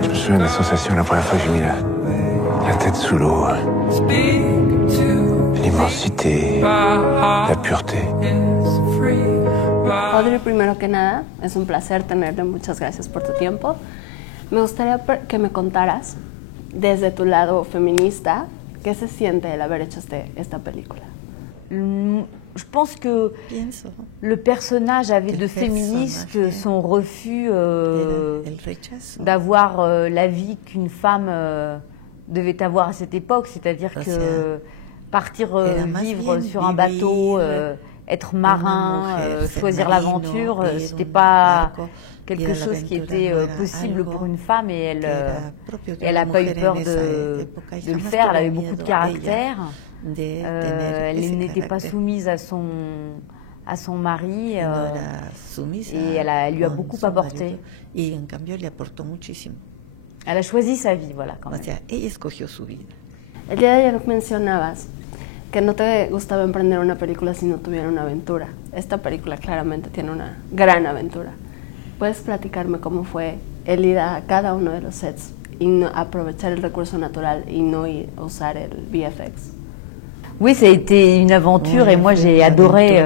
Je me souviens de la sensation la première fois que j'ai mis la tête sous l'eau. L'immensité, la pureté. Audrey, primero que nada, es un placer tenerle. Muchas gracias por tu tiempo. Me gustaría que me contaras, desde tu lado feminista, ¿qué se siente el haber hecho esta película? Je pense que le personnage avait de féministe son refus d'avoir la vie qu'une femme devait avoir à cette époque, c'est-à-dire que partir vivre sur un bateau, être marin, choisir l'aventure, c'était pas quelque chose qui était possible pour une femme, et elle n'a pas eu peur de le faire. Elle avait beaucoup de caractère. Elle n'était pas soumise à son mari, et elle lui a beaucoup apporté. Elle a choisi sa vie, voilà, quand même. El día de ayer mencionabas que no te gustaba emprender una película si no tuviera una aventura. Esta película claramente tiene una gran aventura. ¿Puedes platicarme cómo fue el ir a cada uno de los sets y no aprovechar el recurso natural y no usar el VFX? Oui, ça a été une aventure, et moi j'ai adoré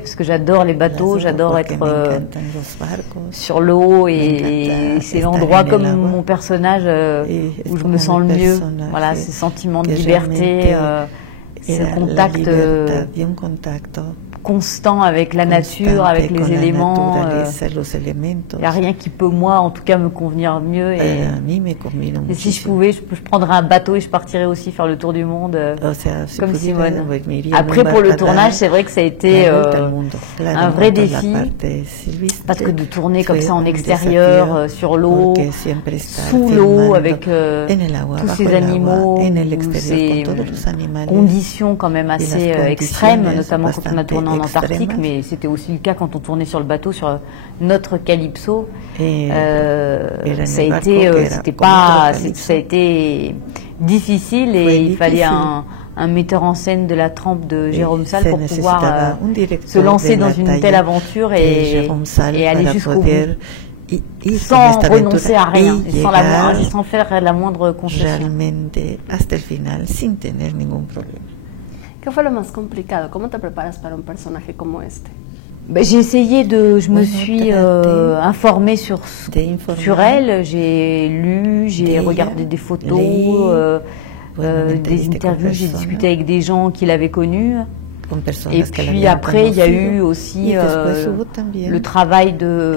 parce que j'adore les bateaux, j'adore être sur l'eau, et c'est l'endroit comme mon personnage où je me sens le mieux. Voilà, ces sentiments de liberté, ce contact constant avec la nature, avec les éléments. Il n'y a rien qui peut, moi, en tout cas, me convenir mieux. Et si je pouvais, je prendrais un bateau et je partirais aussi faire le tour du monde, comme Simone. Après, pour le tournage, c'est vrai que ça a été un vrai défi, parce que de tourner comme ça en extérieur, sur l'eau, sous l'eau, avec tous ces animaux, ces conditions quand même assez extrêmes, notamment quand on a tourné en Antarctique, mais c'était aussi le cas quand on tournait sur le bateau, sur notre Calypso. Ça a été difficile, et il fallait un metteur en scène de la trempe de Jérôme Salle pour pouvoir se lancer dans une telle aventure et aller jusqu'au bout, sans renoncer à rien, sans faire la moindre concession. ¿Qué fue lo más complicado? ¿Cómo te preparas para un personaje como este? J'ai essayé je me suis informée sur elle, j'ai lu, j'ai regardé des photos, des interviews, j'ai discuté avec des gens qui l'avaient connue. Et puis après, il y a eu aussi le travail de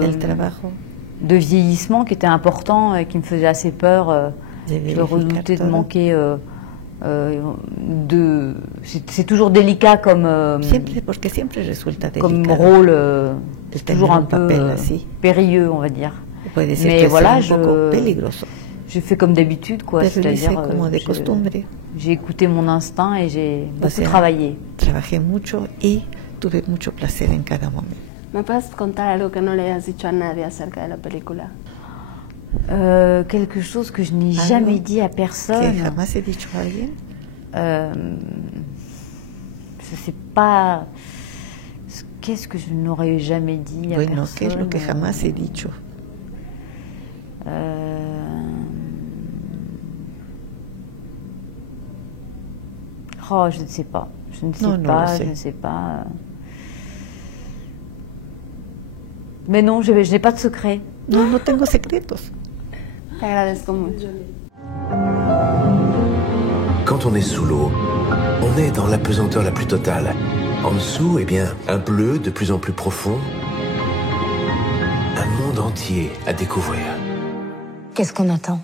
vieillissement qui était important, et qui me faisait assez peur. Je redoutais de manquer... c'est toujours délicat comme rôle, toujours un peu périlleux, on va dire. Mais voilà, je fais comme d'habitude, quoi. C'est-à-dire, j'ai écouté mon instinct et j'ai beaucoup travaillé. ¿Me puedes contar algo que no le hayas dicho a nadie acerca de la película? Quelque chose que je n'ai jamais dit à personne. Je sais pas. Qu'est-ce que je n'aurais jamais dit à personne? Oh, je ne sais pas. Je ne sais pas. Mais non, je n'ai pas de secret. No tengo secretos. Te agradezco mucho. Quand on est sous l'eau, on est dans l'apesanteur la plus totale. En dessous, eh bien, un bleu de plus en plus profond. Un monde entier à découvrir. Qu'est-ce qu'on attend ?